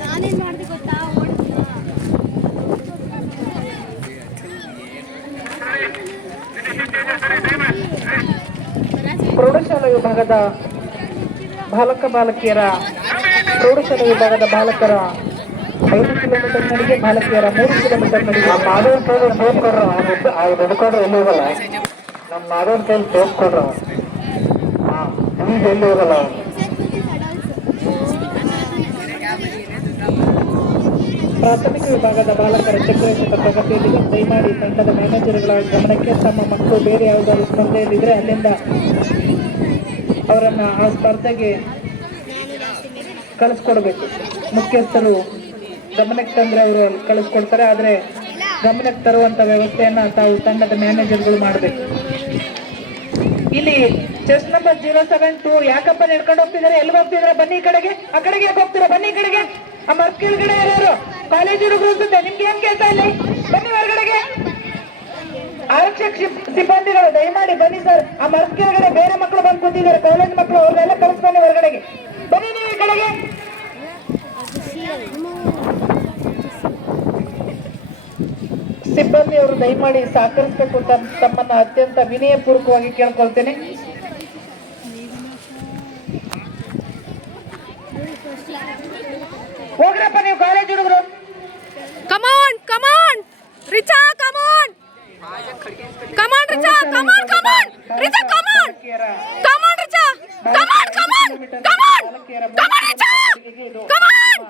ನಾನೇನ್ ಮಾಡ್ದೆ ಗೊತ್ತಾ? ಪ್ರೌಢಶಾಲಾ ವಿಭಾಗದ ಬಾಲಕ ಬಾಲಕಿಯರ ಪ್ರೌಢಶಾಲಾ ವಿಭಾಗದ ಬಾಲಕರ 5 ಕಿಲೋಮೀಟರ್ ನಡಿಗೆ, ಬಾಲಕಿಯರ 3 ಕಿಲೋಮೀಟರ್ ನಡಿಗೆ. ನಮ್ಮ ಮಾಧವನ ಕೈಲಿ ಟೋಪ್ ಕೊಡ್ರ, ಹಿಡ್ಕೊಂಡ್ರೆ ಎಲ್ಲಿ ಹೋಗಲ್ಲ. ನಮ್ಮ ಮಾಧವನ ಕೈಲಿ ಟೋಪ್ ಕೊಡ್ರ, ಈಗ ಎಲ್ಲಿ ಹೋಗಲ್ಲ. ಪ್ರಾಥಮಿಕ ವಿಭಾಗದ ಬಾಲಕರ ಚಕ್ರೇಶದ ಪ್ರಗತಿಯಲ್ಲಿದೆ. ದಯಮಾಡಿ ತಂಡದ ಮ್ಯಾನೇಜರ್ಗಳ ಗಮನಕ್ಕೆ, ತಮ್ಮ ಮಕ್ಕಳು ಬೇರೆ ಯಾವುದಾದ್ರು ಸ್ಪರ್ಧೆಯಲ್ಲಿದ್ರೆ ಅಲ್ಲಿಂದ ಅವರನ್ನ ಆ ಸ್ಪರ್ಧೆಗೆ ಕಳಿಸ್ಕೊಡ್ಬೇಕು. ಮುಖ್ಯಸ್ಥರು ಗಮನಕ್ಕೆ ತಂದ್ರೆ ಅವರು ಕಳಿಸ್ಕೊಡ್ತಾರೆ, ಆದ್ರೆ ಗಮನಕ್ಕೆ ತರುವಂತ ವ್ಯವಸ್ಥೆಯನ್ನ ತಾವು ತಂಡದ ಮ್ಯಾನೇಜರ್ಗಳು ಮಾಡಬೇಕು. ಇಲ್ಲಿ ಚೆಸ್ ನಂಬರ್ 072 ಯಾಕಪ್ಪ ನಡ್ಕೊಂಡು ಹೋಗ್ತಿದ್ದಾರೆ? ಎಲ್ಲಿ ಹೋಗ್ತಿದಾರೆ? ಬನ್ನಿ ಈ ಕಡೆಗೆ. ಆ ಕಡೆಗೆ ಯಾಕೆ ಹೋಗ್ತೀರಾ? ಬನ್ನಿ ಈ ಕಡೆಗೆ. ಆ ಮರ್ಕ್ ಕೆಳಗಡೆ ಯಾರು ಕಾಲೇಜ್ ಹುಡುಗರು ಅನ್ಸುತ್ತೆ, ನಿಮ್ಗೆ ಏನ್ ಕೆಲಸ ಇಲ್ಲಿ? ಬನ್ನಿ ಹೊರಗಡೆಗೆ. ಆರಕ್ಷಕ ಸಿಬ್ಬಂದಿಗಳು ದಯಮಾಡಿ ಬನ್ನಿ ಸರ್. ಆ ಮರ್ಕ್ ಕೆಳಗಡೆ ಬೇರೆ ಮಕ್ಕಳು ಬಂದು ಕೂತಿದ್ದಾರೆ, ಕಾಲೇಜ್ ಮಕ್ಕಳು, ಅವ್ರನ್ನೆಲ್ಲ ಕಳಿಸ್ಬನ್ನಿ ಹೊರಗಡೆಗೆ. ಬನ್ನಿ ನೀವು ಈ ಕಡೆಗೆ. ಸಿಬ್ಬಂದಿ ಅವರು ದಯಮಾಡಿ ಸಹಕರಿಸಬೇಕು ತಮ್ಮನ್ನ ಅತ್ಯಂತ ವಿನಯಪೂರ್ವಕವಾಗಿ ಕೇಳ್ಕೊಳ್ತೇನೆ. ಹೋಗ್ರಪ್ಪ ನೀವು ಕಾಲೇಜ್ ಹುಡುಗರು. ಕಮಾನ್ ಕಮಾನ್ ರಿಚಾ, ಕಮಾನ್ ಕಮಾನ್ ರಿಚಾ, ಕಮಾನ್ ಕಮಾನ್ ರಿಚಾ, ಕಮಾನ್ ಕಮಾನ್ ರಿಚಾ, ಕಮಾನ್ ಕಮಾನ್ ಕಮಾನ್ ಕಮಾನ್ ರಿಚಾ, ಕಮಾನ್.